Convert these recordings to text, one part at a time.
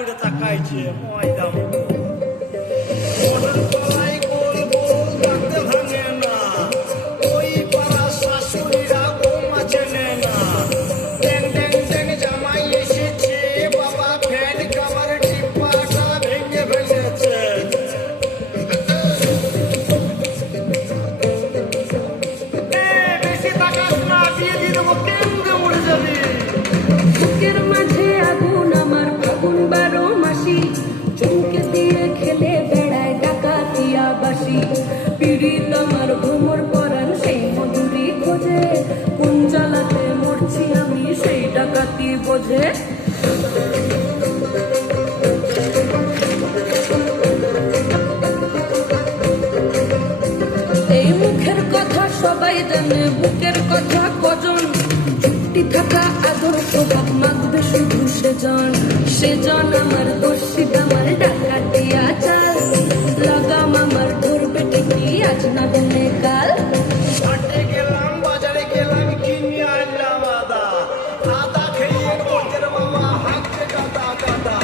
করে তাকাইছে ময়দা মনের গলায় গোল গোল ডাকতে ভাঙে না, ওই পাড়া শাশুড়িরা বৌমা চেনে না। ট্যাং ট্যাং ট্যাং জামাই এসেছে, বাবা ফ্যান কামার ডিব্বাটা ভেঙে ফেলেছে। বেশি তাকাস না, বিয়ে দিয়ে দেবো, কেন্দ্রে মরে যাবি। বুকের মাঝে আগুন আমার ফাগুন 12 মাসি, চমকে দিয়ে খেলে বেড়ায় ডাকাতিয়া বাসি। পীড়িত আমার ভ্রমর পরাণ সেই মধুরি খোঁজে, কোন জ্বালাতে মরছি আমি সেই ডাকাতি বোঝে। এই মুখের কথা সবাই জানে, বুকের কথা কজন, চুক্তি থাকা আদর প্রভাব মাগবে শুধু সেজন আমার দর্শিত আমার ডাকাতিয়া চাল, লাগাম আমার ধরবে টিকি আজ না দিনে কাল। হাটে গেলাম, বাজারে গেলাম, কিনে আনলাম আদা, আদা খেয়ে তোদের মামা হাঁকছে কাদা কাদা।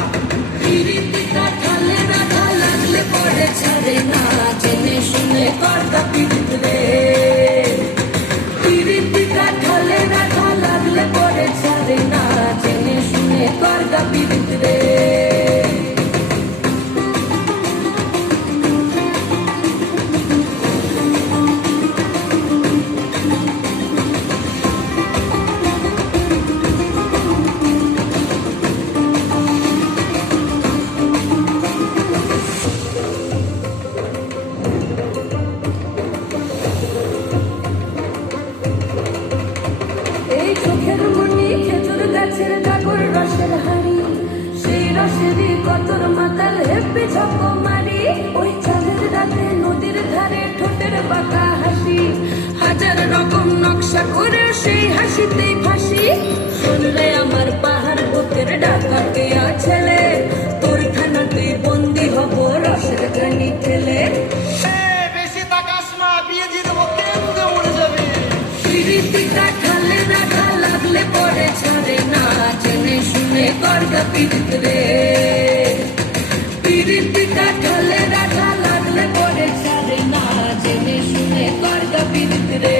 পিরিতিটা ঢালে না ঢাল লাগলে পরে ছাড়ে না, জেনে শুনে করতা পিরিত রে। পিরিতিটা ঢালে না ঢাল লাগলে পরে ছাড়ে না, জেনে শুনে করতা পিরিত রে। এই চোখের মনি খেজুর গাছের ডাগর রসের হাড়ি, সেই রসেরই কতর মাতাল হেপে ঝক মারি। ওই চাঁদের রাতে নদীর ধারে ঠোঁটের বাঁকা হাসি, হাজার রকম নকশা করেও সেই হাসিতেই ফাঁসি। শুনলে আমার পাহাড় বুকের ডাকাতিয়া ছেলে, তোর থানাতেই বন্দি হব রসের ঘানি ঠেলে। বেশি তাকাস না, বিয়ে দিয়ে দেবো, কেন্দ্রে মরে যাবি। পিরিতিটা ঢালে না ঢাল লাগলে পরে ছাড়ে না, জেনে শুনে করগা পিরিত রে। পিরিতিটা ঢালে না ঢাল লাগলে পরে ছাড়ে না, জেনে শুনে করগা পিরিত রে।